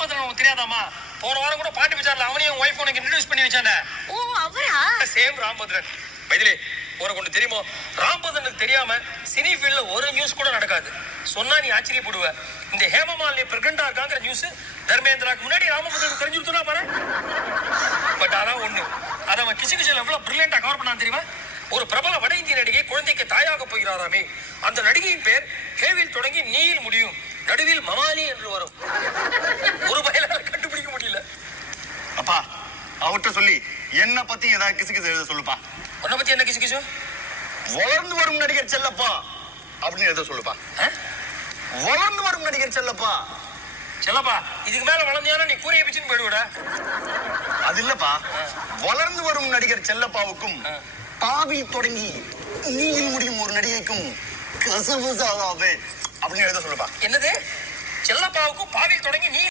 ராம்பதன் உனக்கு தெரியாதாமா? போன வாரம் கூட பாட்டு விசாரில அவனையும் ஒய்ஃப் உனக்கு இன்ட்ரோடியூஸ் பண்ணி வச்சானே. ஓ அவரா? சேம் ராம்பதன். வைதிலே உனக்கு ஒன்று தெரியுமோ, ராம்பதனுக்கு தெரியாம சினி ஃபீல்ட்ல ஒரு நியூஸ் கூட நடக்காது. சொன்னா நீ ஆச்சரியப்படுவ. இந்த ஹேமமாலினி பிரெக்னண்டா இருக்காங்கிற நியூஸ் தர்மேந்திராக்கு முன்னாடி ராமபதனுக்கு தெரிஞ்சுடுத்துனா பாரு. பட் அதான் ஒண்ணு, அதை அவன் கிசுகிசுல எவ்வளவு பிரில்லியண்டா கவர் பண்ணான் தெரியுமா? ஒரு பிரபல வட இந்திய நடிகை குழந்தைக்கு தாயாக போகிறாராமே. அந்த நடிகையின் பேர் ஹேவில் தொடங்கி நீயில் முடியும், நடுவில் மமாலி என்று வரும். ஒரு பயலால கண்டுபிடிக்க முடியல. அப்பா அவர்கிட்ட சொல்லி என்ன பத்தி ஏதாவது கிசுகிசு எழுத சொல்லுப்பா. உன்னை பத்தி என்ன கிசுகிசு? வளர்ந்து வரும் நடிகர் செல்லப்பா அப்படின்னு எழுத சொல்லுப்பா. வளர்ந்து வரும் நடிகர் செல்லப்பா. செல்லப்பா இதுக்கு மேல வளர்ந்தியானா நீ கூரையை பிச்சுன்னு போயிடுவிட. அது இல்லப்பா, வளர்ந்து வரும் நடிகர் செல்லப்பாவுக்கும் பாவில் தொடங்கி நீயில் முடியும் ஒரு நடிகைக்கும் கசபுசாவே அப்படின்னு எழுத சொல்லுப்பா. என்னது? செல்லப்பாவுக்கும் பாவில் தொடங்கி நீ